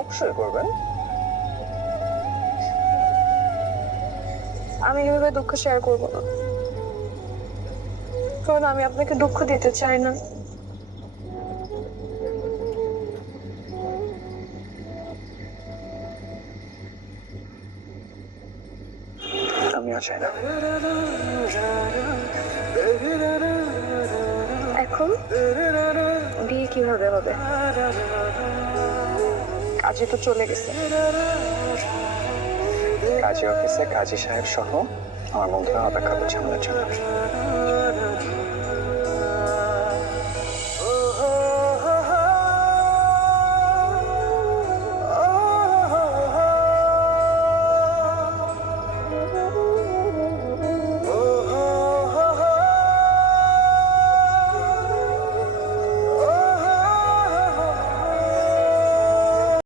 অবশ্যই করবেন। আমি এভাবে দুঃখ শেয়ার করবো না, কারণ আমি আপনাকে দুঃখ দিতে চাই না। আমিও চাই না। এখন বিয়ে কিভাবে হবে? কাজে তো চলে গেছে। কাজী অফিসে কাজী সাহেব সহ আমার বন্ধুরা অপেক্ষা করছে আমাদের জন্য।